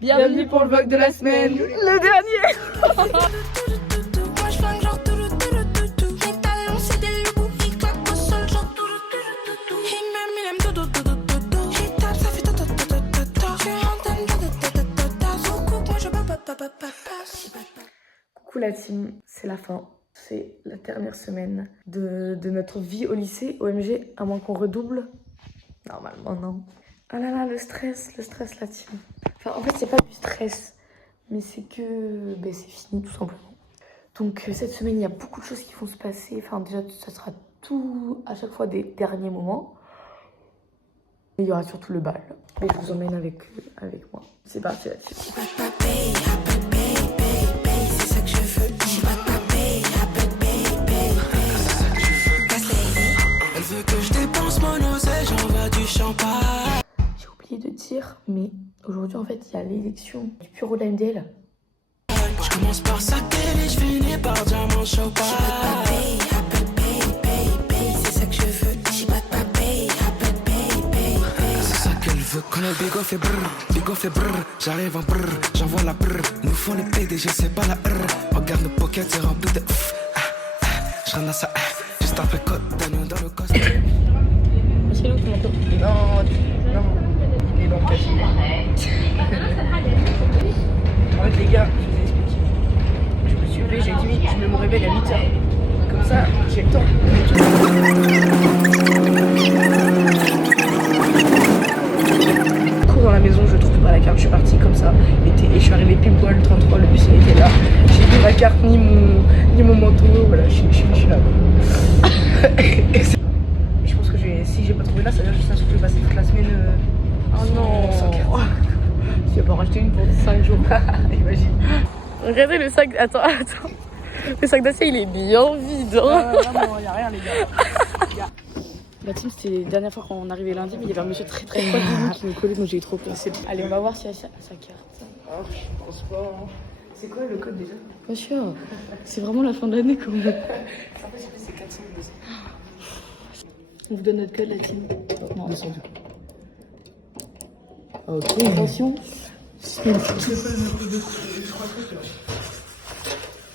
Bienvenue pour le vlog de la semaine. Le dernier. Coucou la team, c'est la fin. C'est la dernière semaine de notre vie au lycée. OMG, à moins qu'on redouble. Normalement, non. Ah là là, le stress la team. Enfin, en fait, c'est pas du stress, mais c'est que c'est fini tout simplement. Donc, cette semaine, il y a beaucoup de choses qui vont se passer. Enfin, déjà, ça sera tout à chaque fois des derniers moments. Et il y aura surtout le bal. Et je vous emmène avec moi. C'est parti là-dessus. J'ai oublié de dire, mais aujourd'hui en fait il y a l'élection du bureau de la MDL. Je commence par ça et je finis par diamant chopard. C'est ça que je veux. J'ai pas de papier, c'est ça qu'elle veut. Quand le bigot fait brrr, j'arrive en brrr, j'envoie la brrr. Nous font les PDG, c'est pas la R. Regarde nos pockets, c'est rempli de je ramasse ça, juste après côte d'agneau dans le costume. C'est l'autre manteau. Non, il est dans le casier. En fait, les gars, je vous explique. Je me suis levé, j'ai dit, je me réveille à 8h. Comme ça, j'ai le temps. Cours dans la maison, je trouve pas la carte, je suis partie comme ça. Et je suis arrivée pile poil, 33, le bus il était là. J'ai plus ma carte, ni mon manteau, voilà, je suis là. Je pense que si j'ai pas trouvé là, ça veut dire que ça se trouve passer toute la semaine. Oh non. Sans carte. Tu vas pas en racheter une pour 5 jours. Imagine. Regardez le sac. Attends. Le sac d'acier il est bien vide. Hein. Non, y'a rien les gars. La team c'était la dernière fois qu'on arrivait lundi, mais il y avait un monsieur très proche de nous qui nous collait, donc j'ai eu trop peur. Allez, on va voir s'il y a sa carte. Ah, je pense pas. C'est quoi le code déjà? Pas sûr. C'est vraiment la fin de l'année quand même. En fait, c'est 400 200. On vous donne notre code la team. Non, 200 du coup. Ok. Attention.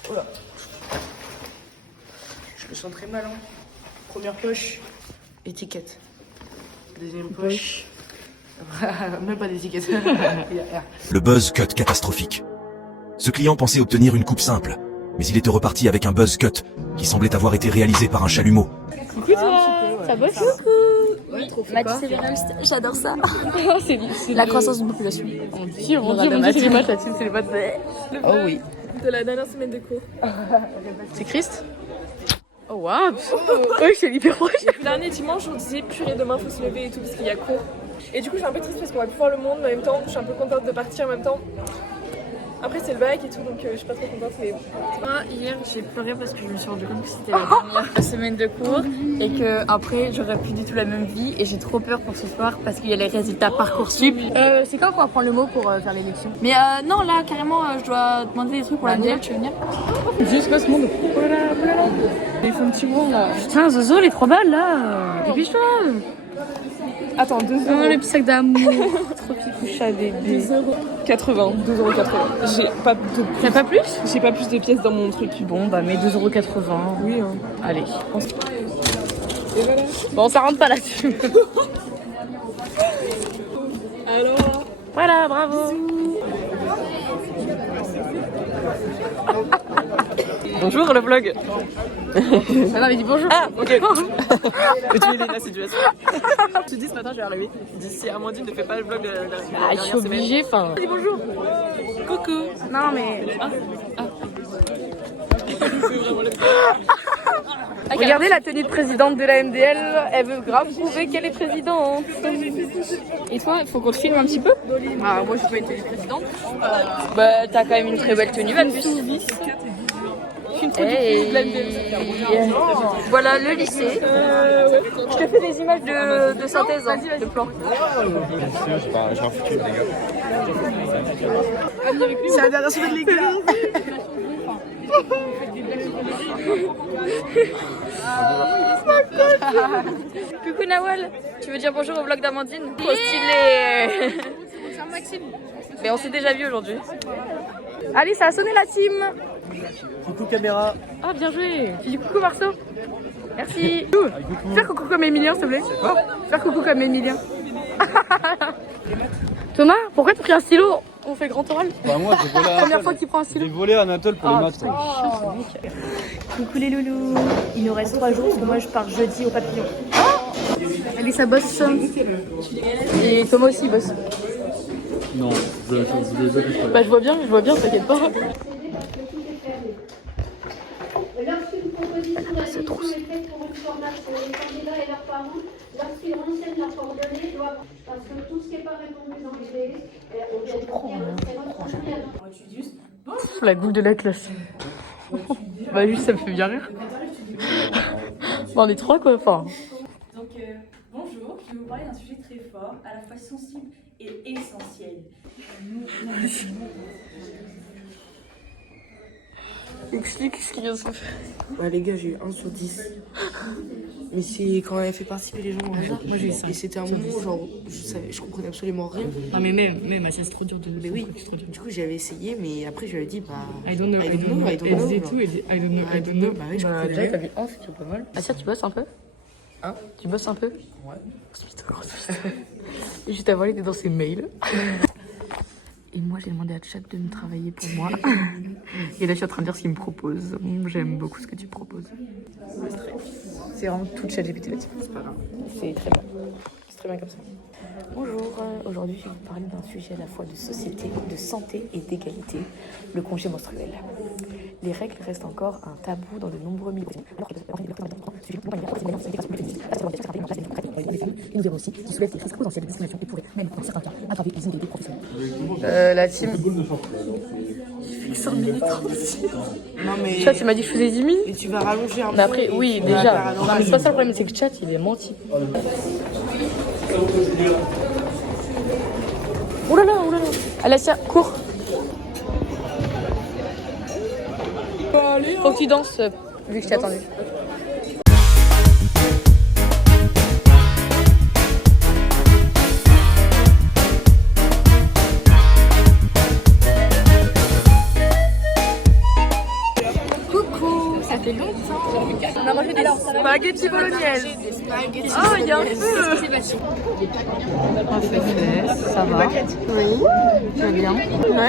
Oula. Je me sens très mal. Hein. Première poche, étiquette. Deuxième poche. Même pas d'étiquette. Le buzz cut catastrophique. Ce client pensait obtenir une coupe simple, mais il était reparti avec un buzz cut qui semblait avoir été réalisé par un chalumeau. Coucou toi. Ça bosse? Oui, Mathis et Vénus, j'adore ça. C'est La croissance d'une population. On dit c'est les maths, la team, c'est les maths. Oh oui. De la dernière semaine de cours. C'est Christ? Oh waouh! Oui, c'est hyper proche. Le dernier dimanche, on disait purée, demain faut se lever et tout parce qu'il y a cours. Et du coup, je suis un peu triste parce qu'on va plus voir le monde, mais en même temps, je suis un peu contente de partir en même temps. Après, c'est le bac et tout, donc je suis pas trop contente, mais. Moi, hier, j'ai pleuré parce que je me suis rendu compte que c'était la dernière semaine de cours et que après, j'aurais plus du tout la même vie. Et j'ai trop peur pour ce soir parce qu'il y a les résultats Parcoursup. C'est quand qu'on va prendre le mot pour faire l'élection? Mais non, là, carrément, je dois demander des trucs pour la MDL. Tu veux venir? Juste ce monde. Voilà. Ils font un petit mouvement là. Putain, Zozo, les 3 balles là. Dépêche-toi. Attends, 2 Oh, euros. le petit sac d'amour. Trop pipoucha bébé. 80, 2,80 €. J'ai pas de. T'as pas plus? J'ai pas plus de pièces dans mon truc. Bon, bah, mets 2,80 €. Oui, hein. Allez. Et voilà. Bon, ça rentre pas là-dessus. Alors. Voilà, bravo. Bonjour le vlog. Ah non, mais dis bonjour. Ah, ok. Mais tu es la situation. Je te dis ce matin, je vais arriver. Je dis si Amandine ne fait pas le vlog de la Ah, je dernière suis semaine. obligée, enfin. Dis bonjour. Coucou. Non, mais. Regardez la tenue de présidente de la MDL, elle veut grave prouver qu'elle est présidente. Et toi, il faut qu'on te filme un petit peu? Ah, moi, je suis pas une tenue présidente. Bah, t'as quand même une très belle tenue, Vanbus. Hey. Voilà le lycée. Je te fais des images de synthèse, hein, de plan. C'est la dernière semaine les gars. Coucou Nawal, tu veux dire bonjour au vlog d'Amandine? Trop stylé. Mais on s'est déjà vu aujourd'hui. Allez, ça a sonné la team. Coucou caméra. Ah, bien joué. Tu dis coucou Marceau. Merci. Faire coucou comme Emilien, s'il te plaît. Quoi? Faire coucou comme Emilien. Thomas, pourquoi tu as pris un stylo? On fait grand oral. Bah moi j'ai volé Première fois qu'il prend un stylo. J'ai volé un Anatole pour les maths. Coucou les loulous. Il nous reste 3 jours parce que moi je pars jeudi au papillon. Allez, ça bosse. Et Thomas aussi bosse. Non, Bah je vois bien, t'inquiète pas. Lorsqu'une proposition d'admission est faite pour une formation, les candidats et leurs parents, lorsqu'ils renseignent leurs coordonnées, doivent, parce que tout ce qui n'est pas répondu dans les La boule de la classe. Bah juste ça me fait bien rire. Bah on est 3 quoi, enfin. Donc bonjour, je vais vous parler d'un sujet très fort, à la fois sensible et essentiel. Explique ce qu'il vient de se faire. Bah les gars, j'ai eu 1 sur 10. Mais c'est quand elle fait participer les gens au hasard. Moi j'ai eu 5. Et c'était un moment genre, je comprenais absolument rien. Non mais même, c'est trop dur de le Mais oui, du coup j'avais essayé, mais après je lui ai dit bah... I don't know. Bah oui, je comprenais Déjà, t'as rien. vu 1, c'est pas mal. Ah ça, tu bosses un peu? Hein? Tu bosses un peu? Ouais. Et juste avant, il était dans ses mails. Et moi, j'ai demandé à Chat de me travailler pour moi. Et là, je suis en train de dire ce qu'il me propose. J'aime beaucoup ce que tu proposes. C'est vraiment tout ChatGPT là-dessus. C'est pas grave. C'est très bien. C'est très bien comme ça. Bonjour, aujourd'hui je vais vous parler d'un sujet à la fois de société, de santé et d'égalité, le congé menstruel. Les règles restent encore un tabou dans de nombreux milieux. Et nous verrons aussi qui soulève des risques potentiels de discrimination et pourrait même, dans certains cas, aggraver les inégalités professionnelles. La team. Il fait 100 minutes aussi. Non mais... Chat, il m'a dit que je faisais 10 minutes. Et tu vas rallonger un peu. Mais après, et oui, tu vas faire déjà. un Non, mais orage. c'est pas ça le problème, c'est que Chat, il est menti. Oh là là, oh là là. Alessia, cours. Faut que tu danses, vu que je t'ai attendu. Coucou, ça fait longtemps. On a mangé des spaghettis bolognaise. Oh, il y a un feu. Ça va. Oui. Tu vas bien? Ouais,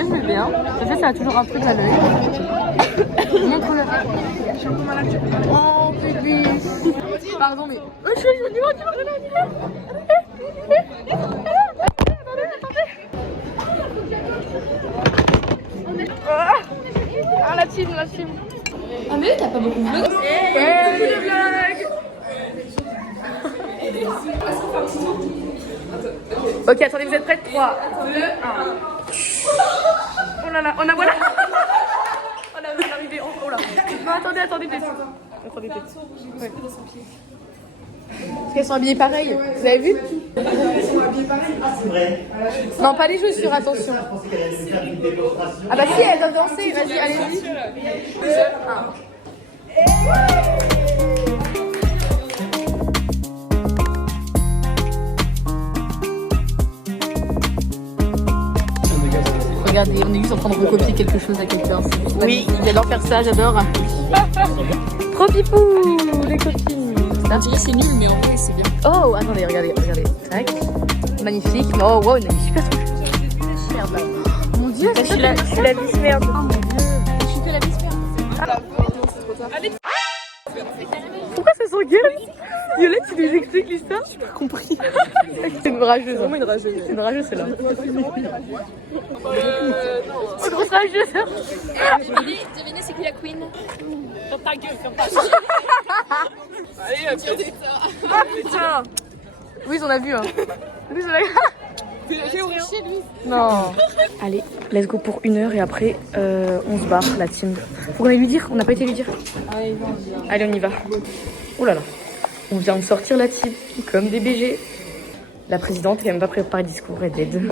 je vais bien. Tu sais, ça a toujours un truc à l'œil. Montre-le. Oh, bébé. Pardon, mais... Oh, je suis venue, Ah, la team. Ah mais t'as pas beaucoup de blagues. Le vlog. Ok, attendez, vous êtes prêts? 3, 2, 1. Oh là là, on a voilà. Oh là, on est arrivé. Oh là. Non, attendez, peut-être. Attendez, peut-être. Ouais. Parce qu'elles sont habillées pareil. Vous avez vu? Non, pas les chaussures, attention. Ah bah si, elles doivent danser. Vas-y, allez-y. 2, 1. Regardez, on est juste en train de recopier quelque chose à quelqu'un. Oui, j'adore faire ça, j'adore. Trop pipou, les copines. On dirait c'est nul, mais en vrai c'est bien. Oh, attendez, regardez. Tac. Magnifique. Oh, wow, on a une super truc. Merde. Oh, mon dieu, je suis la vis merde. Oh mon dieu. Je suis que la vis merde. Pourquoi ça s'engueule? Violette, tu nous expliques l'histoire? J'ai pas compris. C'est une rageuse. Vraiment une rageuse. C'est une rageuse, celle-là. Oh, grosse rageuse. Devinez c'est qui la queen? Ferme ta gueule. Allez, Ah putain. Louise, on a vu, hein. Louise, on a vu. Non. Allez, let's go pour 1 heure et après, on se barre, la team. Faut qu'on aille lui dire, on n'a pas été lui dire. Allez, on y va. Oh là là. On vient de sortir la team, comme des BG. La présidente, elle n'a même pas préparé le discours, elle est dead.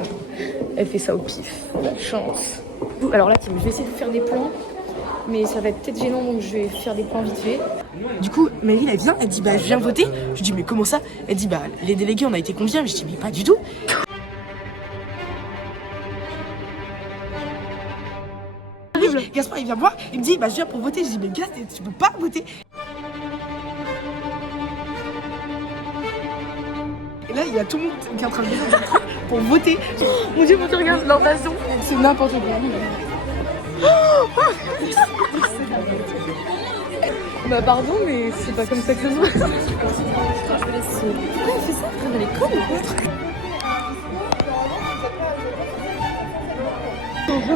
Elle fait ça au pif. La chance. Alors là, team, je vais essayer de faire des plans. Mais ça va être peut-être gênant, donc je vais faire des plans vite fait. Du coup, Meryl, elle vient, elle dit bah je viens voter. Je dis mais comment ça? Elle dit bah les délégués on a été conviés. Je dis mais pas du tout. horrible. Gaspard il vient me voir, il me dit bah je viens pour voter. Je dis mais gars tu peux pas voter. Et là il y a tout le monde qui est en train de venir pour voter. Mon Dieu, mon Dieu, regarde l'invasion. C'est n'importe quoi. Bah pardon, mais c'est pas comme ça que ça se voit. Pourquoi elle fait ça? Elle est conne ou quoi?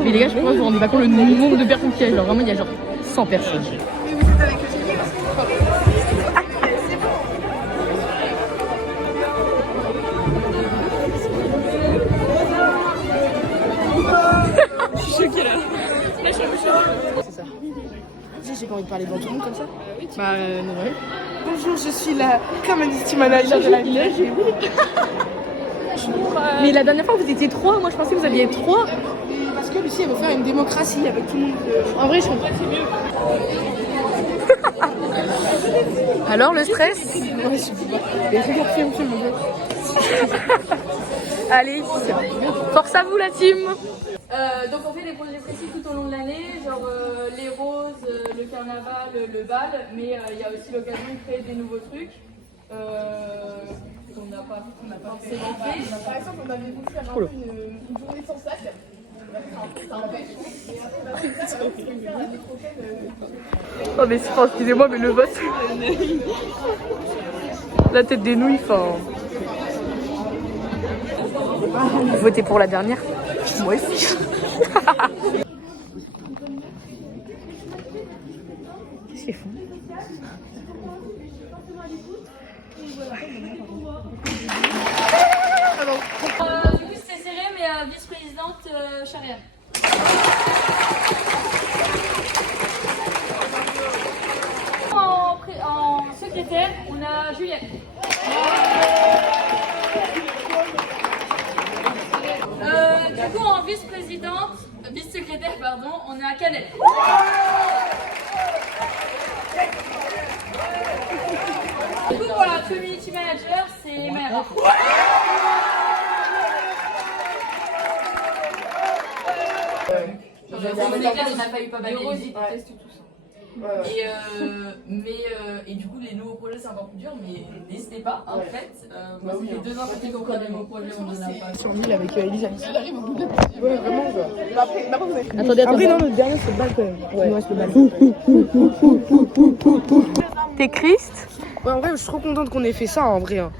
Mais les gars, je pense que vous vous rendez pas compte le nombre de personnes qu'il y a. Genre vraiment, il y a genre 100 personnes. Je suis choquée là. C'est ça. J'ai pas envie de parler devant tout le monde comme ça. Bah ouais. Bonjour, je suis la community manager de la ville. Mais la dernière fois, vous étiez 3. Moi, je pensais que vous aviez être 3. Parce que Lucie, elle veut faire une démocratie avec tout le monde. En vrai, je comprends. Alors, le stress? Ouais, je sais pas. Et regarde, film, Allez, force à vous la team. Donc on fait des projets précis tout au long de l'année, genre les roses, le carnaval, le bal, mais il y a aussi l'occasion de créer des nouveaux trucs qu'on n'a pas forcément fait. Par exemple, on avait voulu faire un peu une journée sans sac. Oh mais c'est pas, excusez-moi, mais le vote. La tête des nouilles, enfin. Vous votez pour la dernière? Moi aussi. Qu'est-ce qu'ils font? Du coup c'est serré, mais vice-présidente Charia. En secrétaire, on a Juliette. Du coup, en vice-secrétaire, pardon, on a Canel. Du coup, voilà, community manager, c'est Mère. On a failli pas mal ils détestent tout ça. Et du coup, les nouveaux projets, c'est un peu plus dur, mais n'hésitez pas. En fait, moi, ça fait 2 ans que je découvre des nouveaux projets, on en a pas. Sur l'île avec Elisa. Ouais, vraiment, genre. Attendez, Après, non, le dernier, c'est le bal quand même. Ouais, c'est le bal. T'es Christ? Ouais, en vrai, je suis trop contente qu'on ait fait ça en vrai. Hein.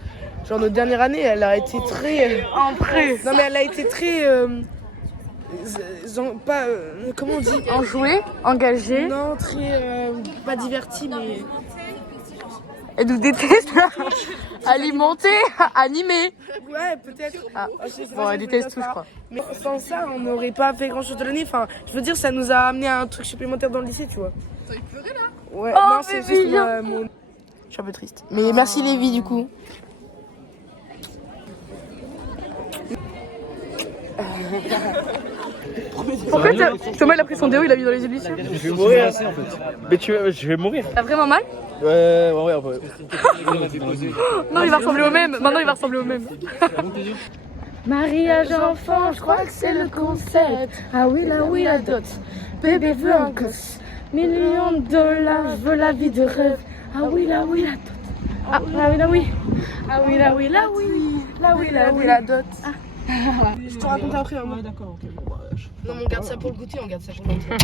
Genre, notre dernière année, elle a été très. Non, mais elle a été très. Comment on dit? Enjoué? Engagé? Non, très. Pas divertie, mais. Elle nous déteste là. Alimenté, animé. Ouais, peut-être. Ah. Je sais pas Bon, si elle je déteste peux tout, dire je ça. crois. Mais sans ça, on n'aurait pas fait grand chose de l'année. Enfin, je veux dire, ça nous a amené à un truc supplémentaire dans le lycée, tu vois. T'as eu pleurer là? Ouais, Oh, non, c'est juste mon. Je suis un peu triste. Mais merci Lévi, du coup. Pourquoi Thomas il a pris son déo, il l'a mis dans les émissions? Je vais mourir en fait. Mais je vais mourir. T'as vraiment mal? Ouais, un peu. Non, il va ressembler au même. Maintenant, il va ressembler au même. Mariage enfant, je crois que c'est le concept. Ah oui, la dot. Bébé veut un gosse. Millions de dollars, je veux la vie de rêve. Ah oui, la dot. Ah oui, la oui. Ah oui, la oui. La dot. Je te raconte après. Ouais, d'accord, ok. Non, mais on garde ça pour le goûter, on garde ça pour le goûter.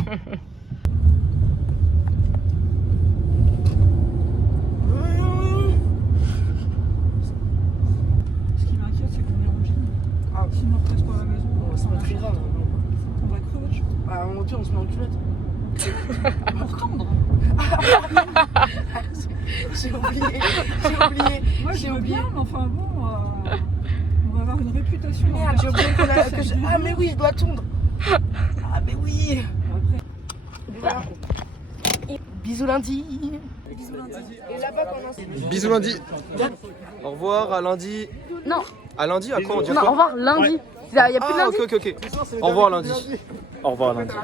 Ce qui m'inquiète, c'est qu'on est en jean. Ah. Sinon, on reste pas à la maison. C'est pas très grave. On va crever, je crois. Ah, au pire, on se met en culotte. Pour tendre. J'ai oublié. Moi, je veux bien, mais enfin bon, on va avoir une réputation. Merde, j'ai oublié Ah, mais oui, je dois tondre. Ah, mais oui. Voilà. Bisous lundi. Et là-bas, quand on Bisous lundi. Au revoir, à lundi. Non. À lundi, à quand on dit Non, quoi? au revoir, lundi. Il y a plus de lundi. Ok. Au revoir lundi. Au revoir lundi.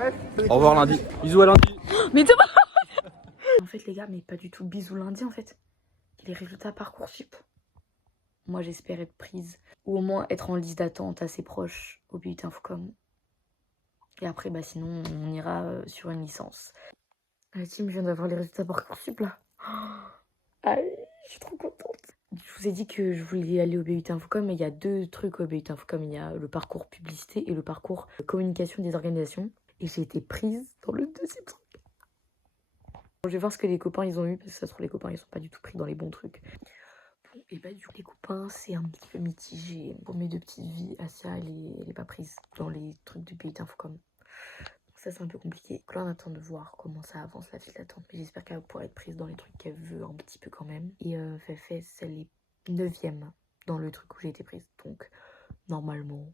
Au revoir lundi. Bisous à lundi. Mais Thomas. En fait, les gars, mais pas du tout bisous lundi en fait. Les résultats Parcoursup. Moi, j'espère être prise. Ou au moins être en liste d'attente assez proche au BUT Infocom. Et après, bah sinon, on ira sur une licence. La team, je viens d'avoir les résultats Parcoursup là. Allez, je suis trop contente. Je vous ai dit que je voulais aller au BUT Infocom, mais il y a 2 trucs au BUT Infocom. Il y a le parcours publicité et le parcours communication des organisations. Et j'ai été prise dans le 2e truc. Je vais voir ce que les copains ils ont eu, parce que ça se trouve les copains ils sont pas du tout pris dans les bons trucs. Bon, et bah du coup les copains c'est un petit peu mitigé. Pour mes 2 petites vies, Asia elle est pas prise dans les trucs du BUT Infocom. Donc ça c'est un peu compliqué. Donc là on attend de voir comment ça avance la file d'attente. Mais j'espère qu'elle va pouvoir être prise dans les trucs qu'elle veut un petit peu quand même. Et Fefes elle est 9e dans le truc où j'ai été prise. Donc normalement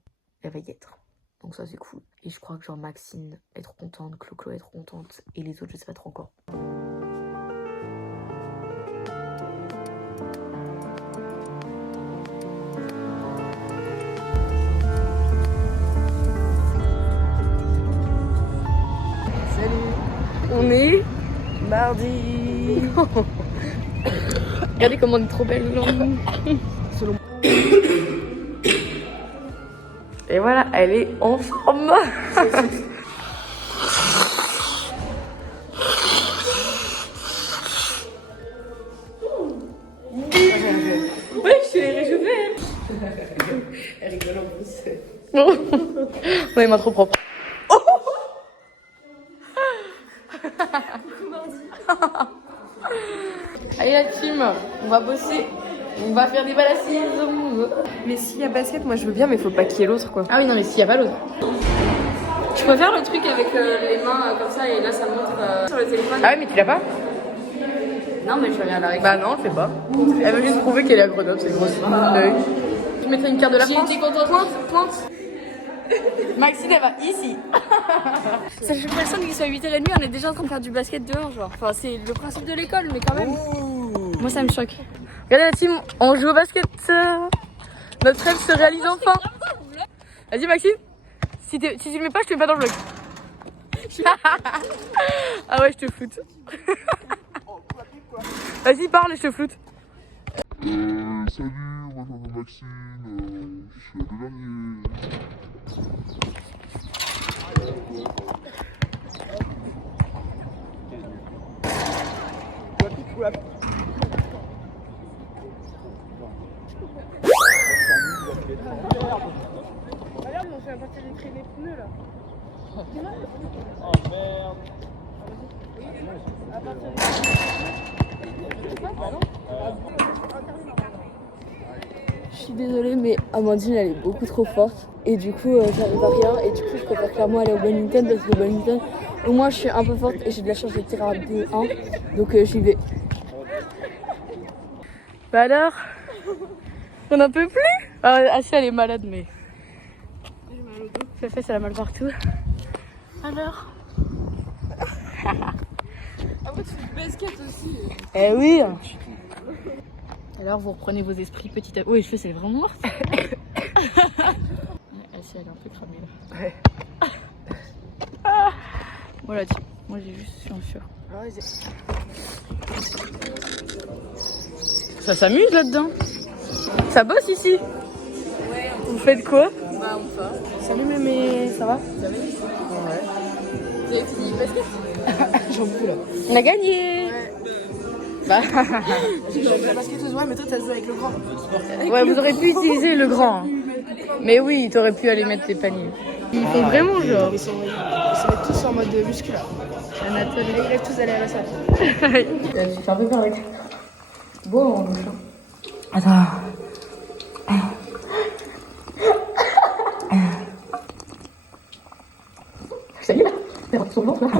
elle va y être. Donc ça c'est cool. Et je crois que genre Maxine est trop contente, Clo-Clo est trop contente. Et les autres je sais pas trop encore. On est mardi. Regardez comment on est trop belle aujourd'hui. Et voilà, elle est en forme. Ouais, je suis réchauffée. Elle rigole en plus. Ouais, il m'a trop propre. Allez la team, on va bosser, on va faire des balles assises. Mais s'il y a basket, moi je veux bien, mais faut pas qu'il y ait l'autre quoi. Ah oui, non, mais s'il y a pas l'autre. Je préfère le truc avec les mains comme ça et là ça montre sur le téléphone. Ah ouais, mais tu l'as pas? Non, mais je vais rien à la règle. Bah non, je fais pas. Elle veut juste prouver qu'elle est à Grenoble, c'est grosse. Je mettrai une carte de la France. J'ai été contente. Pointe. Maxine, elle va ici. Ça fait personne qu'il soit 8h30, on est déjà en train de faire du basket dehors, genre. Enfin, c'est le principe de l'école, mais quand même. Moi, ça me choque. Regardez la team, on joue au basket. Notre rêve se réalise enfin. Vas-y Maxime, si tu le mets pas, je te mets pas dans le vlog. Ah ouais, je te floute. Vas-y, parle et je te floute. Salut, moi je m'appelle Maxime, je suis le dernier. Regarde, on fait à partir des créneaux pneus là. Oh merde. À partir Je suis désolée, mais Amandine, elle est beaucoup trop forte. Et du coup, j'arrive à rien. Et du coup, je préfère clairement aller au badminton parce que le badminton, au moins, je suis un peu forte et j'ai de la chance de tirer à B1. Donc, j'y vais. Bah alors, on n'en peut plus. Asia, elle est malade, mais... Fefes, elle a mal partout. Alors Après, tu fais du basket aussi. Eh oui. Alors, vous reprenez vos esprits petit à petit. Oui, je fais, c'est vraiment morte. Asia, elle est un peu cramée là. Ouais. Voilà, tiens. Moi, j'ai juste suis en sueur. Ça s'amuse là-dedans. Ça bosse ici. Ouais. Vous faites quoi? Bah, on fait. Salut mémé, ça va? Ça va? Ouais. Vous avez fini le basket? J'en peux là. On a gagné. Ouais. Bah. J'ai joué la basketteuse, ouais, mais toi t'as joué avec le grand. Ouais, vous aurez pu utiliser le grand. Hein. Mais oui, t'aurais pu aller mettre tes paniers. Ils font vraiment genre. Ils sont tous en mode musculaire. Anatole. Ils rêvent tous d'aller à la salle. Je suis un peu peur avec. Bon, on est attends. Ça y est là. T'es sur le ventre là.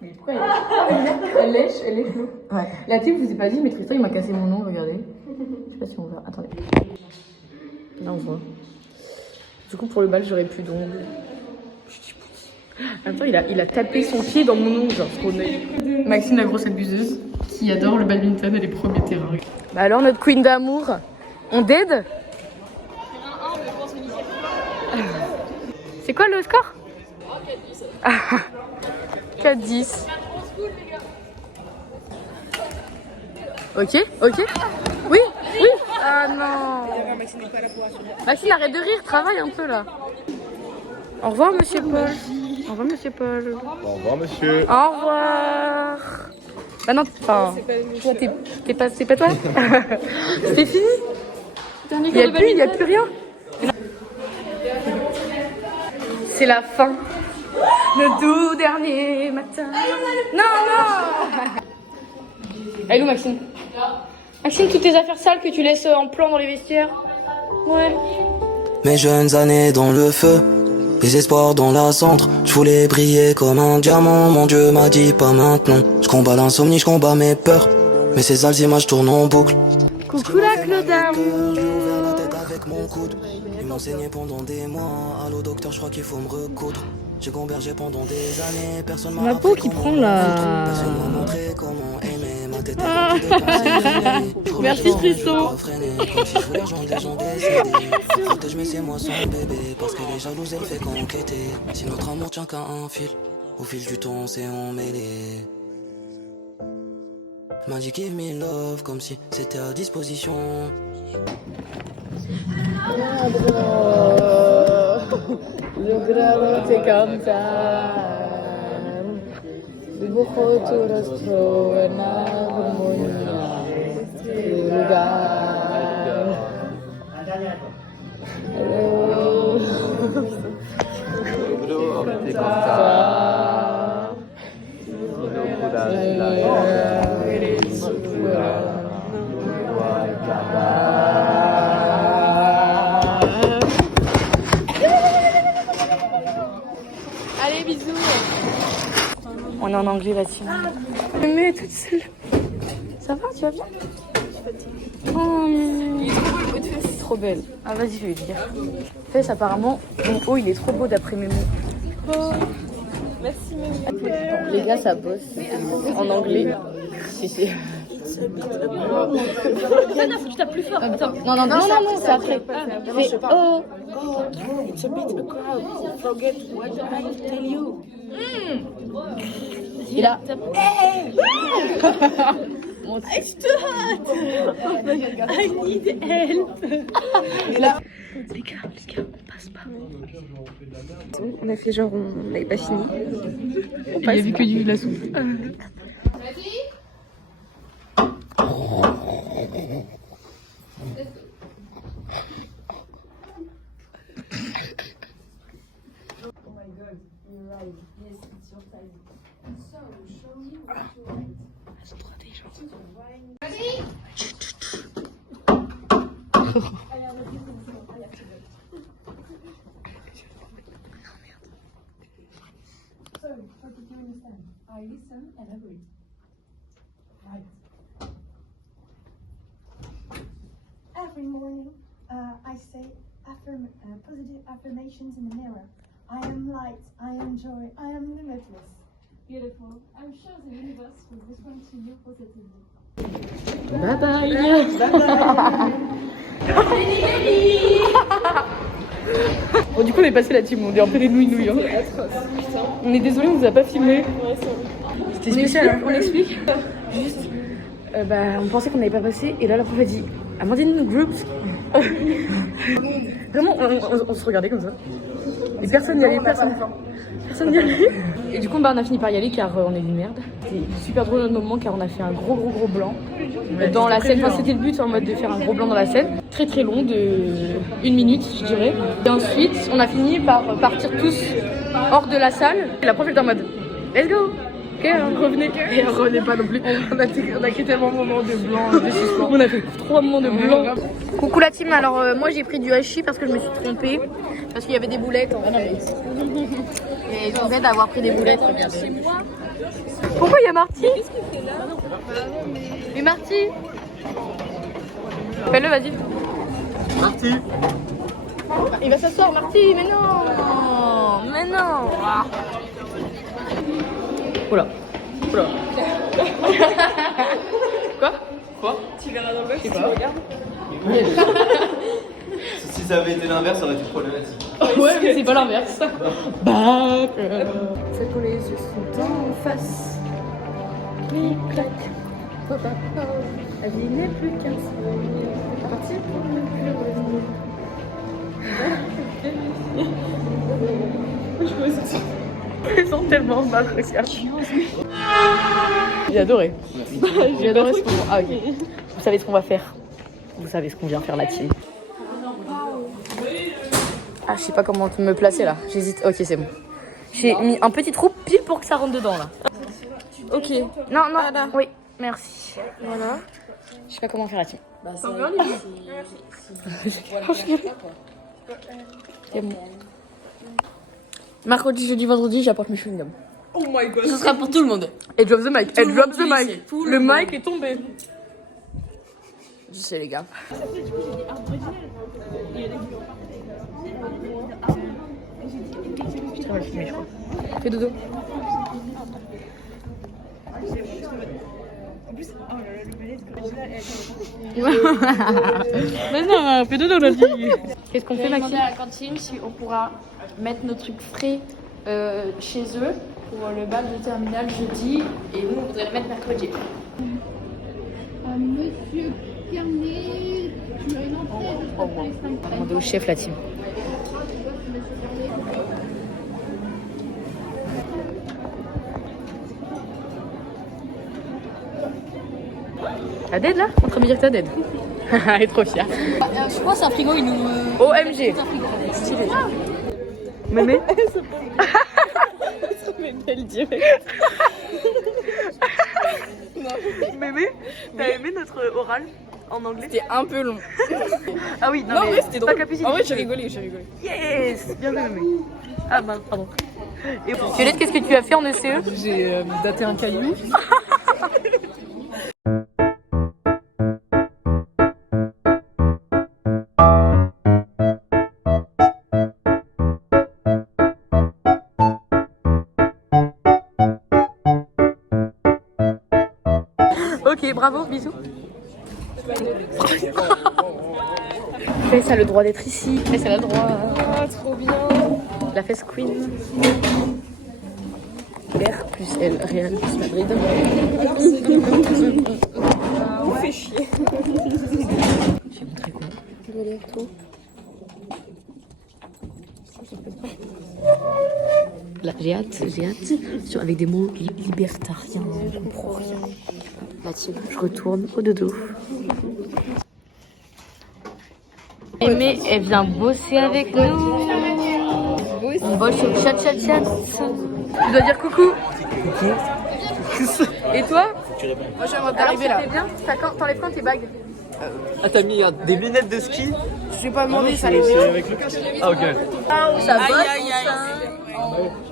Mais pourquoi elle lèche l'eau. Ouais. La team, je vous ai pas dit, mais Tristan il m'a cassé mon nom, regardez. Je sais pas si on voit. Attendez. Là on voit. Du coup pour le bal j'aurais plus d'ongles. En même temps il a tapé son pied dans mon ongle, genre trop nul. Maxime la grosse abuseuse, qui adore le badminton et les premiers terrains. Bah alors notre queen d'amour, on dead? C'est quoi le score? 4-10. Ok. Oui. Ah non. Maxine, arrête de rire, travaille un peu là. Au revoir, monsieur Paul. Au revoir, monsieur Paul. Au revoir, monsieur. Au revoir. Bah non, enfin, toi, c'est pas toi. C'est fini. Il n'y a plus rien. C'est la fin. Le tout dernier matin. Non. Elle est où, Maxime? Maxime, toutes tes affaires sales que tu laisses en plan dans les vestiaires. Ouais. Mes jeunes années dans le feu, les espoirs dans la cendre. Je voulais briller comme un diamant, mon Dieu m'a dit pas maintenant. Je combats l'insomnie, je combats mes peurs, mais ces sales images tournent en boucle. Coucou la Claudam. J'ai ouvert la tête avec mon coude. Ils m'ont saigné pendant des mois. Allô docteur, je crois qu'il faut me recoudre. J'ai gambergé pendant des années. Personne m'a Ma peau qui prend la... Personne m'a montré comment aimer. Ma tête est remplie de pensées. Merci Tristan. Comme si je voulais rejoindre des gens décédés. Protège mais c'est moi son bébé. Parce qu'elle est jalouse, elle fait qu'enquêter. Si notre amour tient qu'à un fil, au fil du temps on s'est emmêlé. M'a dit give me love comme si c'était à disposition. Le grave c'est comme ça. Le bujo tu rostro en armonía. Le lugar. C'est comme ça. Allez, bisous. On est en anglais là, Tim. Je me mets toute seule. Ça va, tu vas bien? Oh, il est trop beau le haut de fesses. Trop belle. Ah, vas-y, je vais lui dire. Fesses, apparemment, mon haut, il est trop beau d'après mes mots. Oh. Merci, Mémé. Les gars, ça bosse. En anglais. Si, si. Non, faut que tu tapes plus fort. Attends. Non, c'est après. Fais oh. It's a bit a crowd. Forget what I tell you. Et là. It's too hot. I need help. Et là. Les gars, on passe pas. On a fait genre, on n'avait pas fini. Il y avait que de la soupe. Every morning, I say positive affirmations in the mirror. I am light, I am joy, I am limitless. Beautiful. I'm sure the universe will respond to you positively. Bye bye. Bon, du coup, on est passé la team, on est un peu des nouilles. Hein. On est désolé, on vous a pas filmé. C'était spécial. On explique. Juste, on pensait qu'on n'avait pas passé, et là, la prof a dit Amandine, group. Vraiment, on se regardait comme ça. Et personne n'y allait, personne n'y allait. Et du coup, on a fini par y aller car on est une merde. C'était super drôle notre moment car on a fait un gros blanc dans la scène. Enfin, c'était le but en mode de faire un gros blanc dans la scène. Très long, de 1 minute, je dirais. Et ensuite, on a fini par partir tous hors de la salle. Et la prof était en mode let's go. Ok, revenez. Et on revenait pas non plus. On a créé tellement de moments de blanc, de suspens. On a fait 3 moments de blanc. Coucou la team, alors moi j'ai pris du hachis parce que je me suis trompée. Parce qu'il y avait des boulettes en fait. Et je regrette d'avoir pris des boulettes, regardez. Pourquoi il y a Marty? Qu'est-ce qu'il fait là? Mais Marty! Fais-le, vas-y. Marty! Il va s'asseoir, Marty, mais non! Mais non! Oula. Quoi? Tu verras dans le web si tu regardes. Si ça avait été l'inverse, ça aurait été problématique. Ouais, mais c'est pas l'inverse. Bah. C'est pour les yeux sont en face. Clic, clac. La vie n'est plus qu'un soir. C'est parti pour ne plus revenir. Ils sont tellement mal, regarde. J'ai adoré. J'ai adoré ce qu'on... Ah ok. Vous savez ce qu'on va faire. Vous savez ce qu'on vient faire la team. Ah, je sais pas comment me placer là. J'hésite. Ok, c'est bon. J'ai mis un petit trou pile pour que ça rentre dedans là. Ok. Non, non. Voilà. Oui, merci. Voilà. Je sais pas comment faire la team. Bah, ça va. C'est bon. Mercredi, jeudi, vendredi, j'apporte mes chewing-gums. Oh my god. Ce sera pour tout le monde. Et drop the mic. Et drop the mic. Le mic est tombé. Je sais les gars. Ça va fumer, je crois. Fais dodo. Mais non, fais dodo, on a dit. Qu'est-ce qu'on fait, Maxime? À la cantine si on pourra mettre nos trucs frais chez eux pour le bal de terminale jeudi et nous on voudrait le mettre mercredi. Monsieur Carnet, tu as une entrée On va demander au chef la team. T'as dead là? En train de me dire que t'as dead. Elle est trop fière. Je crois que c'est un frigo, il nous. OMG. Stylé. Mémé. Elle direct. Mémé, t'as aimé notre oral en anglais? C'était un peu long. Ah oui, non mais c'était drôle. En vrai, j'ai rigolé, Yes, bien joué, Mémé. Ah bah, pardon. Et Violette, qu'est-ce que tu as fait en ECE? J'ai daté un caillou. Ok, bravo, bisous. Fess a le droit d'être ici. Fess a le droit. Ah, trop bien. La Fess Queen. R plus L, Real plus Madrid. On fait chier. J'ai montré quoi? Là, j'ai hâte. Avec des mots libertariens, je comprends rien. Là, je retourne au dodo. Aimée, elle vient bosser avec nous. On bosse au chat. Tu dois dire coucou. Et toi? Moi j'aimerais t'arriver là. C'est bien. T'enlèves quand tes bagues? Ah, t'as mis des lunettes de ski? Je vais pas demander, ça les C'est avec le casque. Ah, ok. Ça bosse.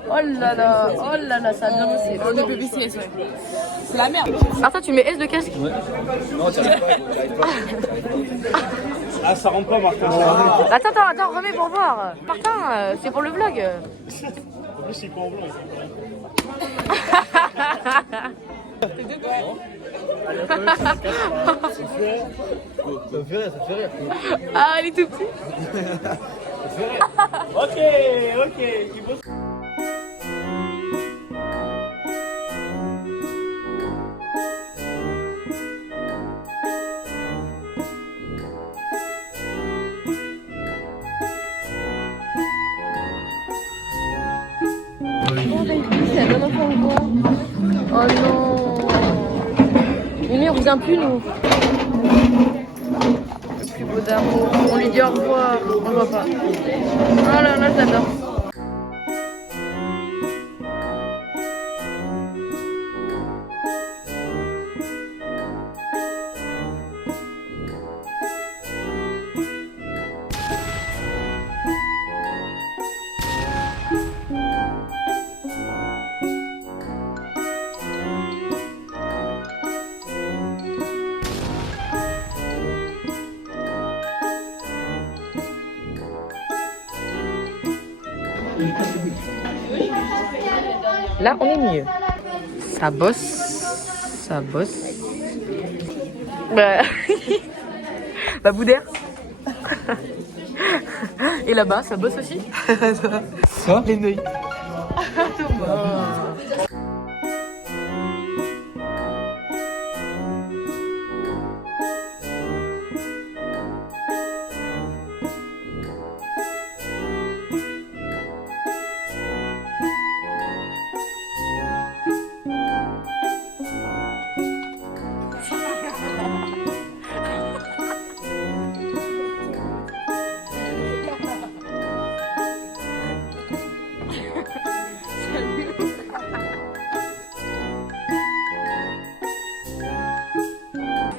Oh là là, ça a bien bossé. On est BBC, c'est la merde. Attends, tu mets S de casque? Ouais. Non, t'y arrives pas. Ah, ça rentre pas, Martin. Attends, remets pour voir. Martin, c'est pour le vlog. En plus, c'est pas en blanc. Ça me fait rire. Ah, elle est tout petit. Ok. Qui bosse. Oh non. Mimi, on revient plus, nous. Le plus beau d'amour. On lui dit au revoir. On le voit pas. Oh là là, j'adore. Là, on est mieux. Ça bosse. Bah, Boudère. Et là-bas, ça bosse aussi. Ça? Les neuils.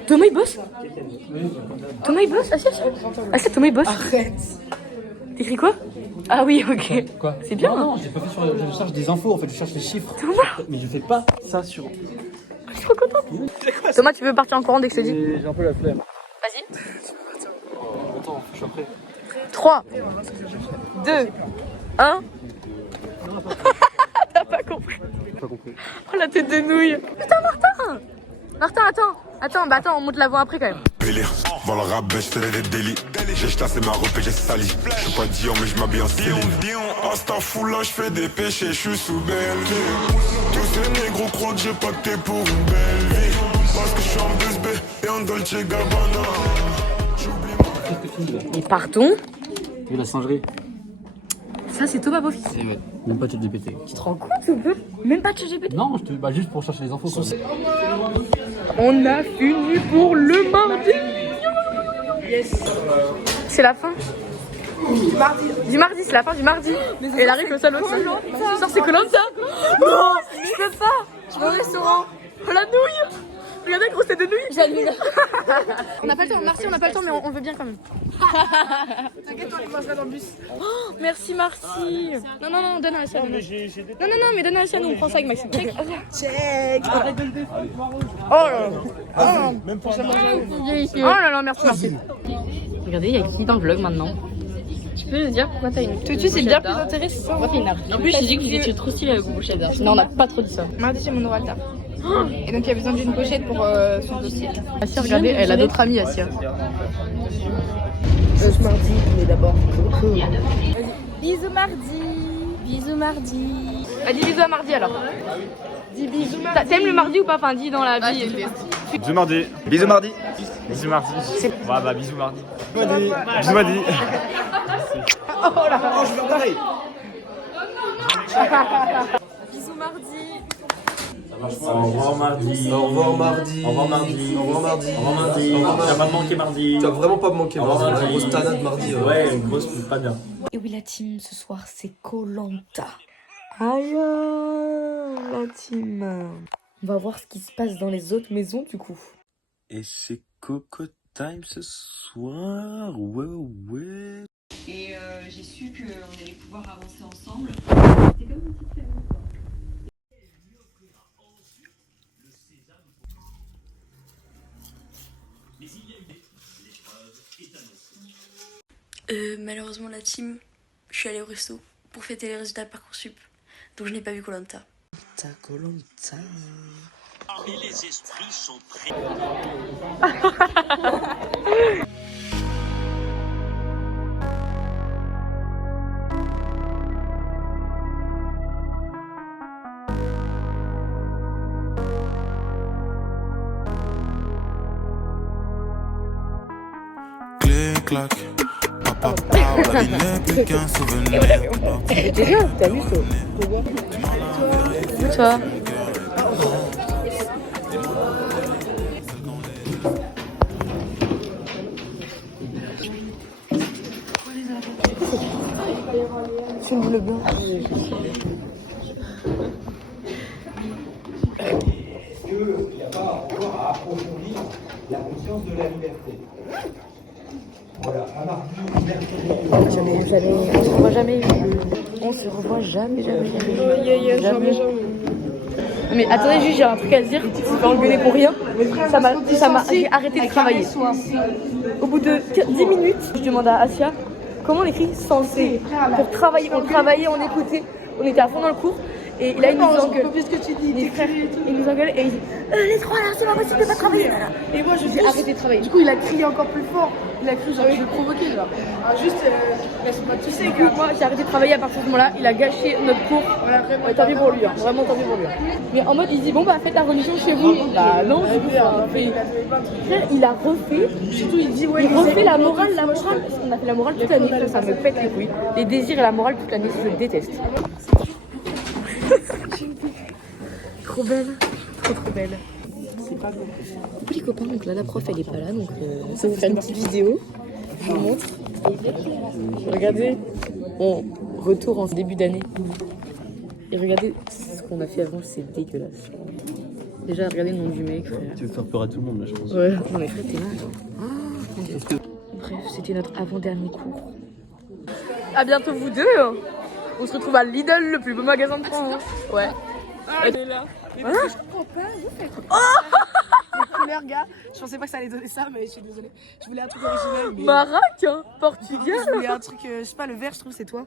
Thomas il bosse? Thomas il bosse? Ah c'est Thomas il bosse? Arrête. T'écris quoi? Ah oui, ok. Quoi? C'est bien. Non, j'ai pas fait sur. Je cherche des infos en fait, je cherche les chiffres. Thomas! Mais je fais pas ça sur. Je suis trop contente. Thomas, tu veux partir en courant dès que je te dis? J'ai un peu la flemme. Vas-y. Attends, je suis prêt. 3, 2, 1. T'as pas compris. Pas compris. Oh la tête de nouille. Putain, Martin! Martin, attends, bah attends, on monte la voix après quand même. Délire, dans le rap, je fais des délits. J'ai chassé ma robe et j'ai sali. Je suis pas Dion, mais je m'habille en Céline. Hasta fou là, je fais des péchés, je suis sous belle vie. Tous ces négros croient que j'ai pacté pour une belle vie. Parce que je suis en BSB et en Dolce Gabbana. Et partons. Et la singerie. Ça, c'est Thomas Beaufils. Et ouais, même pas de GPT. Tu te rends compte, ce peu? Même pas de ChatGPT. Non, bah juste pour chercher les infos. Quoi. On a fini pour le mardi. Yes. C'est la fin. Du mardi. C'est la fin du mardi. Et elle arrive comme ça l'autre. Ça, c'est Koh-Lanta. Non, je peux pas. Je vais au restaurant. Oh la nouille. Regardez, grosse tête de nouille. J'annule. On n'a pas le temps, Marcy, on n'a pas le temps, mais on veut bien quand même. T'inquiète, on les mangera dans le bus. Oh, merci Marcy. Non, donne à Asia. Non, mais donne à Asia, nous on prend ça avec Maxime. Check. Arrête de le défendre. Oh là là. Même pour ça, Oh là là, merci. Regardez, il y a qui dans le vlog maintenant? Tu peux nous dire pourquoi t'as une. Tout de suite, c'est bien plus intéressant. Pourquoi t'as une arbre? En plus, j'ai dit que vous étiez trop stylé avec vos pochettes d'art. Non, on n'a pas trop dit ça. Mardi, j'ai mon oral d'art. Et donc, il y a besoin d'une pochette pour son dossier. Asia, regardez, elle a d'autres amis, Asia. Ce mardi, mais d'abord. Bisous mardi. Bisous mardi. Bah, dis bisous à mardi alors. Dis bisous mardi. T'aimes le mardi ou pas? Enfin, dis dans la vie. Bisous mardi. Bisous mardi. Bisous mardi. Ouais, bah bisous mardi. Bisous mardi. Oh là là. Oh, je vais pareil. Bisous mardi. Au revoir mardi. Au revoir mardi. Au revoir mardi. Au revoir mardi. Au revoir mardi. Tu vas pas me manquer mardi. Tu vas vraiment pas me manquer mardi. mardi. Une grosse tanade mardi. Ouais, une grosse, pas bien. Et oui, la team, ce soir, c'est Koh-Lanta. Aïe, la team. On va voir ce qui se passe dans les autres maisons, du coup. Et c'est Coco Time ce soir. Ouais. Et j'ai su qu'on allait pouvoir avancer ensemble. C'était comme une petite famille. Malheureusement la team, je suis allée au resto pour fêter les résultats de Parcoursup, donc je n'ai pas vu Koh-Lanta. Koh-Lanta. Les esprits sont prêts. Clic-clac. Papa parle, la vie n'est plus qu'un souvenir. Déjà, t'as vu ça? Toi. Filme le blanc. Est-ce qu'il n'y a pas encore à approfondir la conscience de la liberté? Voilà, à mardi, mercredi. On se revoit jamais. On se revoit jamais. Mais attendez, juste j'ai un truc à dire, c'est pas engueuler pour rien. J'ai arrêté de travailler. Au bout de 10 minutes, je demande à Asia comment on écrit censé. Pour travailler, on travaillait, on écoutait, on était à fond dans le cours. Et là, il nous engueule. Qu'est-ce que tu dis? Les frères, il nous engueule et il dit les trois là, c'est pas possible de pas travailler. Et moi, j'ai arrêté de travailler. Du coup, il a crié encore plus fort. Il a cru genre, je vais le provoquer, genre. Alors, juste, tu sais que moi, j'ai arrêté de travailler à partir de ce moment-là. Il a gâché notre cours. Ouais, tant pis pour lui, hein. Vraiment tant pis pour lui. Mais en mode, il dit bon, bah faites la religion chez vous. Bah non, du coup, il a refait. Surtout, il dit ouais, il refait la morale. Parce qu'on a fait la morale toute l'année. Ça me pète les couilles. Les désirs et la morale toute l'année, je déteste. Trop belle, trop belle. C'est pas bon. Coucou les copains, donc là la prof elle est pas là, donc ça va faire une petite vidéo. Je vous montre. Regardez, on retour en début d'année. Et regardez ce qu'on a fait avant, c'est dégueulasse. Déjà, regardez le nom du mec, frère. Tu veux faire peur à tout le monde là, je pense. Ouais. Non mais frère, t'es là. Mon Dieu. Bref, c'était notre avant-dernier cours. À bientôt vous deux. On se retrouve à Lidl, le plus beau magasin de France. Ouais. Ah, elle est là. Mais parce que je comprends pas, vous faites. Les couleurs, gars. Je pensais pas que ça allait donner ça, mais je suis désolée. Je voulais un truc original. Mais... Marac, hein, Portugal. Je voulais un truc, je sais pas, le vert, je trouve, c'est toi.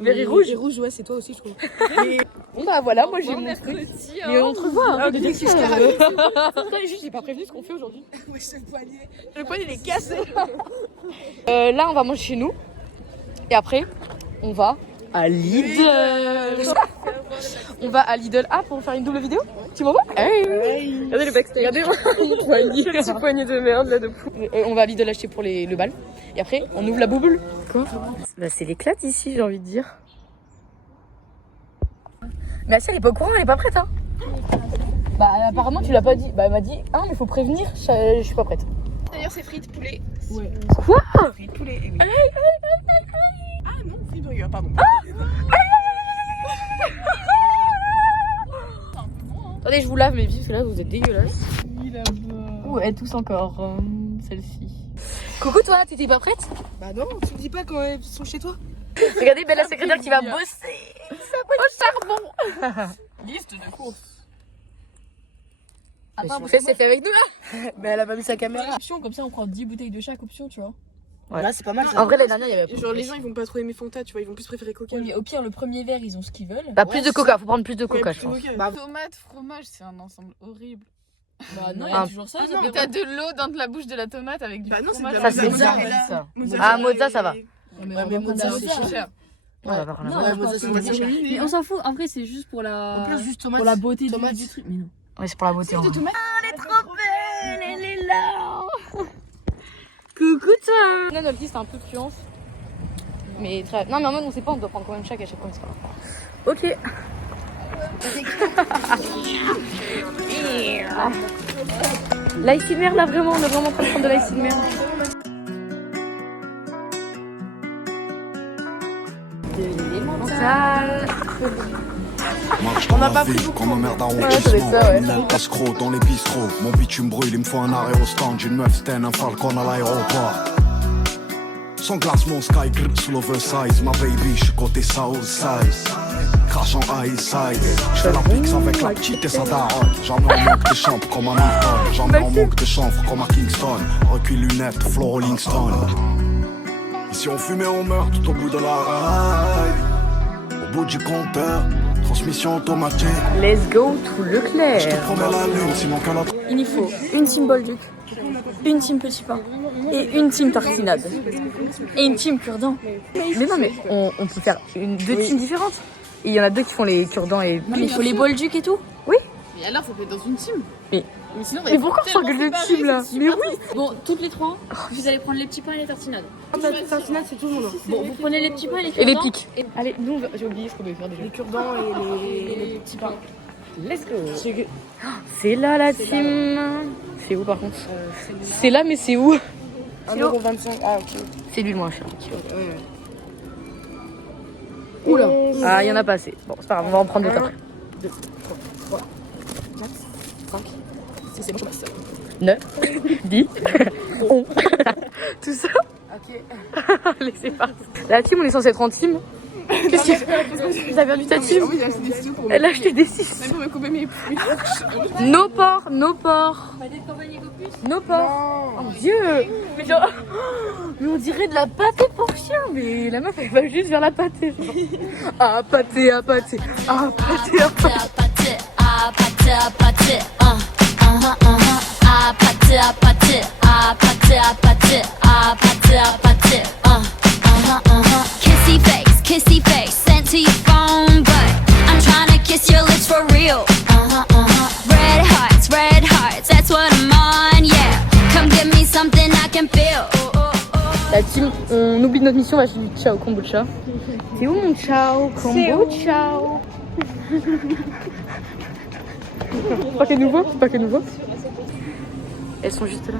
Vert et rouge. Et rouge, ouais, c'est toi aussi, je trouve. Et... Bon bah voilà, moi j'ai mon truc. Mais on te revoit. Ah, ok, c'est carré. Juste, j'ai pas prévenu ce qu'on fait aujourd'hui. Oui, c'est le poignet. Le poignet, il est cassé. Là, on va manger chez nous. Et après, on va à Lidl. On va à Lidl. Ah, pour faire une double vidéo? Tu m'envoies? Hey. Regardez le backstage. Regardez-moi. Le petit poignet de merde là de fou. On va à Lidl acheter pour le bal. Et après, on ouvre la bouboule. Quoi? Bah, c'est l'éclate ici, j'ai envie de dire. Mais Assia, elle est pas au courant, elle est pas prête, hein? Bah, apparemment, tu l'as pas dit. Bah, elle m'a dit, ah, mais faut prévenir, je suis pas prête. D'ailleurs, c'est frites poulet. Ouais. Quoi? Frites poulet, eh oui. Ah non, frites burger, pardon. Attendez, je vous lave mes vies parce que là vous êtes dégueulasses. Oui, là-bas. Ouh, elle tousse encore, celle-ci. Coucou toi, t'étais pas prête? Bah non, tu me dis pas quand elles sont chez toi. Regardez, belle la secrétaire qui va bosser. Au charbon. Liste de courses. Attends, c'est fait avec nous là. Mais elle a pas mis sa caméra. Option, comme ça on prend 10 bouteilles de chaque option, tu vois. Ouais. Là, c'est pas mal. Ça. En vrai, l'année dernière, il y avait. Genre, les gens ils vont pas trop aimer Fanta, tu vois, ils vont plus préférer Coca. Oui, au pire, le premier verre, ils ont ce qu'ils veulent. Bah, plus de Coca, faut prendre plus de Coca, je pense. Bah, tomate, fromage, c'est un ensemble horrible. Bah, non, il y a toujours ça. Mais t'as de l'eau dans la bouche de la tomate avec du fromage. Ça, c'est bien. Ah, mozza, ça va. Ouais, mais mozza, c'est cher. Ouais, mais on s'en fout, en vrai, c'est juste pour la. En plus, juste tomate. Pour la beauté du truc. Mais non. Ouais, c'est pour la beauté. Oh, elle est trop belle, elle est là. Coucou toi. Non, notre liste c'est un peu fluence. Mais très... Non mais en mode on sait pas, on doit prendre quand même chaque à chaque fois, mais c'est pas grave. Ok. L'ASMR là vraiment, on est vraiment en train de prendre de l'ASMR. De l'élémental. On a pas pris comme ma mère d'arrondissement. Passe-croc dans les bistrots. Mon bitume brûle, il me faut un arrêt au stand. Une meuf sten, un falcon à l'aéroport. Sans glace, mon sky grip sous l'oversize. Ma baby, je suis côté Southside. Crash en high side. Je fais la pix avec la petite et sa daronne. J'en mets en manque de chambre comme à Milton. J'en mets en manque de chanvre comme à Kingston. Recul lunettes, flow Rolling Stone. Ici on fume et on meurt tout au bout de la ride. Au bout du compteur. Transmission automatique. Let's go to Leclerc. Je te promets la lune, sinon qu'à la... Il nous faut une team Bolduc, une team petit pain et une team tartinade. Et une team cure-dent. Mais non, mais on peut faire deux teams différentes. Et il y en a deux qui font les cure-dents et... Non, mais il faut les Bolduc et tout. Oui. Mais alors, faut être dans une team. Mais sinon, mais pourquoi on s'engueule de team là? Mais oui. Bon, toutes les trois, vous allez prendre les petits pains et les tartinades. La tartinade, c'est tout le monde. Bon, vous prenez les petits pains et les Et cure-dents. les pics. Allez, nous, j'ai oublié ce qu'on devait faire déjà. Les cure-dents et les petits pains. Let's go. C'est là la team. C'est où par contre? C'est là, mais c'est où? 1,25€. Ah, ok. C'est lui le moins cher. Oula. Ah, il y en a pas assez. Bon, c'est pas grave, on va en prendre deux après. 2, 3, 4, 5, 6, c'est bon, je passe. 9, 10, 11. Tout ça. Ok. Allez, c'est parti. La team, on est censé être en team. Qu'est-ce qu'il fait? T'as perdu ta team? Oui, j'ai acheté des ciseaux pour Elle a acheté des ciseaux. Même pour me couper mes plumes. Nos porcs, nos porcs. Nos porcs. Oh mon dieu. Mais genre... Mais on dirait de la pâtée pour chien. Mais la meuf, elle va juste vers la pâtée. Genre. Ah, pâtée, ah, pâtée. Ah, pâtée, ah, pâtée. Ah, pâtée, ah, pâtée. Ah, pâtée, ah, pâtée. Ah, pâtée, ah, pâtée. Ah, pâtée, ah, pâtée. Kissy face, sent to your phone, but I'm trying to kiss your lips for real. Red hearts, that's what I'm on, yeah. Come give me something I can feel. La team, on oublie notre mission, on va chez du ciao kombucha. C'est où mon ciao kombucha? Pas qu'elle nous voit, pas qu'elle nous voit. Elles sont juste là.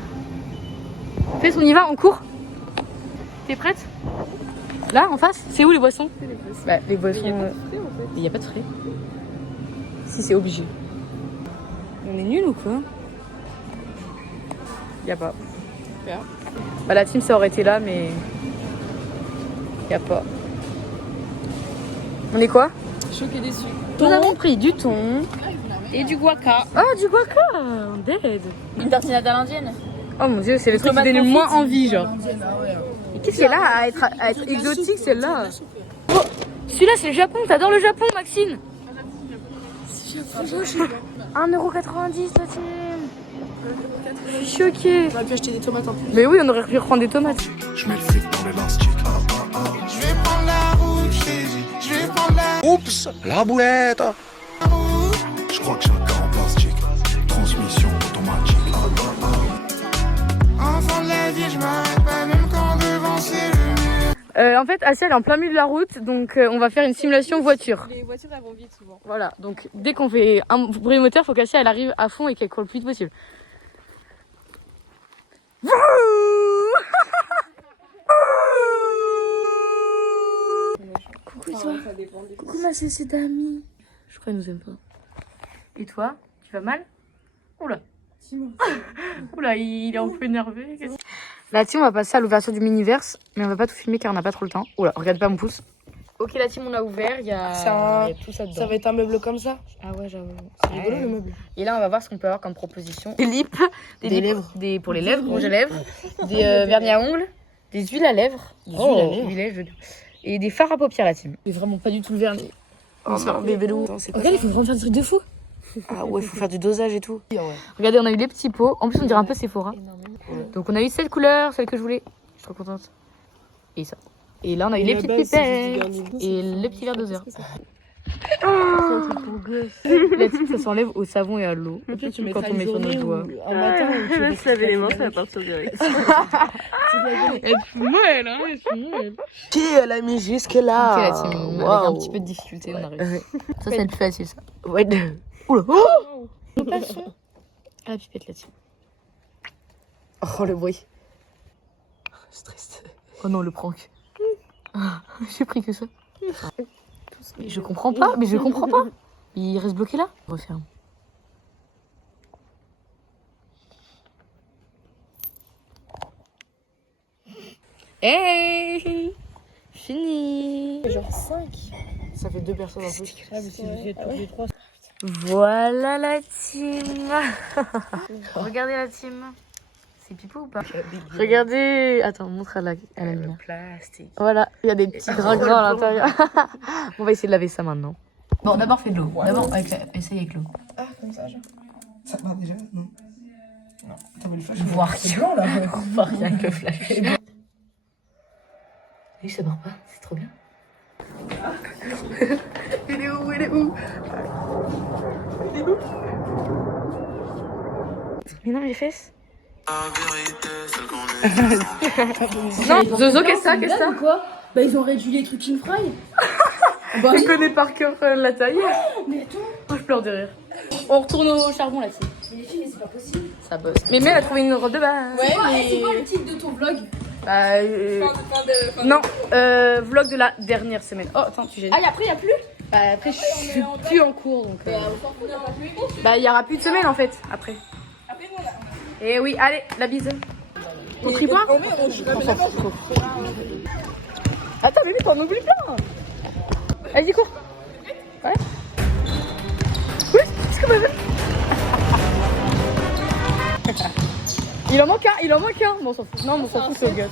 Fais, on y va, on court. T'es prête? Là, en face? C'est où les boissons? Bah, les boissons... Il n'y a pas de frais. Si, c'est obligé. On est nuls ou quoi? Y'a pas. Bah la team ça aurait été là mais... Y'a pas. On est quoi? Choqué déçu. Nous avons pris du thon et du guaca. Oh du guaca, on dead. Une tartinade à l'indienne. Oh mon dieu, c'est le truc qui donne le moins envie genre. Et qu'est-ce qu'elle a à être exotique celle-là? Oh, celui-là c'est le Japon, t'adores le Japon Maxine? 1,90€ la team. Je suis choquée. On aurait pu acheter des tomates en plus. Mais oui, on aurait pu reprendre des tomates. Je mets le fric dans l'élastique. Je vais prendre la route, je vais prendre la... Oups, la boulette. Je crois que j'ai un cas en plastique. Transmission automatique. Enfant de la vie, je m'arrête pas même quand devant c'est le mur. En fait, Asia elle est en plein milieu de la route, donc on va faire une simulation voiture. Les voitures elles vont vite souvent. Voilà, donc dès qu'on fait un bruit moteur, faut qu'Asia elle arrive à fond et qu'elle court le plus vite possible. Coucou toi. Coucou ma c'est d'amis. Je crois qu'elle nous aime pas. Et toi, tu vas mal? Oula. Oula, il est un peu énervé. La team, on va passer à l'ouverture du mini-verse, mais on va pas tout filmer car on n'a pas trop le temps. Oula, regarde pas mon pouce. Ok, la team, on a ouvert, il y a tout ça dedans. Ça va être un meuble comme ça. Ah ouais, j'avoue. C'est rigolo le meuble. Et là, on va voir ce qu'on peut avoir comme proposition. Des lips, des lèvres, pour les lèvres, rouge à lèvres, des vernis à ongles, des huiles à lèvres, et des fards à paupières, la team. C'est vraiment pas du tout le vernis. Oh non, bébé loup. Regarde, il faut vraiment faire des trucs de fou. Ah ouais, il faut faire du dosage et tout. Regardez, on a eu les petits pots. En plus, on dirait un peu Sephora. Donc, on a eu cette couleur, celle que je voulais. Je suis trop contente. Et ça. Et là, on a eu les petites pipettes. Et le petit verre doseur. La team, ça s'enlève au savon et à l'eau. Quand on met sur nos doigts. Un matin, Je vais se laver les mains, ça va partir direct. Elle fume elle, hein, elle fume elle. Qui elle a mis jusque là? Ok, la team, avec un petit peu de difficulté, on arrive. Ça, c'est le plus facile, ça. Ouais. Oula. Oh Ah, la pipette, la team. Oh le bruit. Stress. Oh non, le prank. J'ai pris que ça. Mais je comprends pas, Il reste bloqué là. Referme. Hey, fini. Genre 5. Ça fait 2 personnes en plus. Ah, mais si vous êtes tous les 3. Voilà la team. Regardez la team. C'est pipeau ou pas? Regardez. Attends, montre à la lumière. Plastique. Voilà, il y a des petits grains gras à l'intérieur. On va essayer de laver ça maintenant. Bon, d'abord fais de l'eau. D'abord, essaye avec l'eau. Ah, comme ça, genre. Ça part déjà? Non. Non. T'as vu le flash? Je vois rien. Blanc, là. On voit rien que le flash. Oui, ça part pas, c'est trop bien. Elle est où? Elle est où? Elle est où? Mais non, les fesses. Non, Zozo, qu'est-ce que ça? Qu'est-ce que ça? Quoi? Bah ils ont réduit les trucs in fry. Bah, je connais par cœur la taille. Mais attends. Oh, je pleure de rire. On retourne au charbon là-dessus. Mais les filles, mais c'est pas possible. Ça bosse. Mais elle a trouvé une robe de base. Ouais, mais c'est quoi le titre de ton vlog? Bah, non, vlog de la dernière semaine. Oh, attends, tu gênes. Ah, et après, y a plus? Bah, après, je suis plus en cours donc. Bah, il y aura plus de semaine en fait, après. Et oui, allez, la bise. Ton tripod? Attends, mais t'en oublies plein. Vas-y, cours. Ouais. Oui, c'est comme ça. Il en manque un. Bon, on s'en fout. Non, mais on s'en fout, c'est au gars.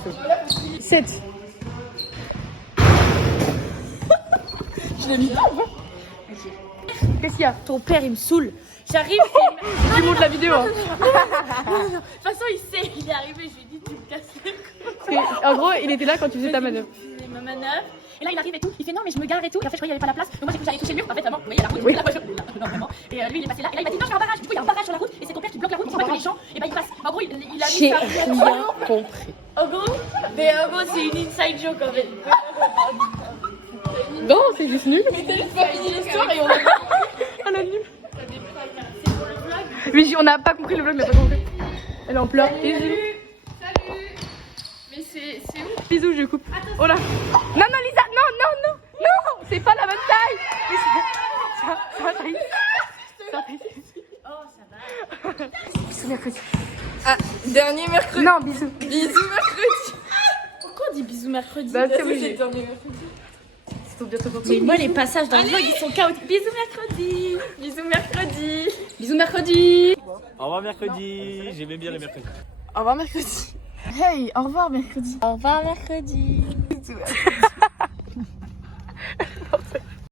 7. Je l'ai mis là ou pas? Qu'est-ce qu'il y a? Ton père, il me saoule. J'arrive, Tu montes la vidéo. Hein. de toute façon, il sait, il est arrivé, je lui ai dit, tu me casses les couilles. En gros, il était là quand tu faisais ta manœuvre. Je faisais ma manœuvre. Et là, il arrive et tout. Il fait non, mais je me gare et tout. Et en fait, je croyais qu'il n'y avait pas la place. Donc, moi, j'ai cru que j'allais toucher le mur. En fait, vraiment, vous voyez, il y a la route. Oui. La voiture. Non, vraiment. Et lui, il est passé là. Et là, il m'a dit non, je fais un barrage. Du coup, il y a un barrage sur la route. Et c'est ton père qui bloque la route. Pour pas que les gens, et bah, il passe. En gros, il a mis J'ai ça. rien compris. En gros, c'est une inside joke en fait. Non, c'est juste nul. Mais t'as juste pas fini l'histoire et on a. On a nul. Oui, on n'a pas compris le vlog, mais pas compris. Elle est en pleurs. Salut. Mais c'est où? Bisous, je coupe. Oh là. Non, non, Lisa, non. C'est pas la bonne taille. Ça va. Oh, ça va. bisous mercredi. Ah, dernier mercredi. Non, bisous. Bisous mercredi. Pourquoi on dit bisous mercredi? Bah, t'es C'est obligé. le dernier mercredi. C'est bientôt pour Mais moi, les passages dans le vlog, ils sont chaotiques. Bisous mercredi. Bisous mercredi. Bisous mercredi. Au revoir mercredi. J'aimais bien les mercredis. Au revoir mercredi. Hey, au revoir mercredi. Au revoir mercredi.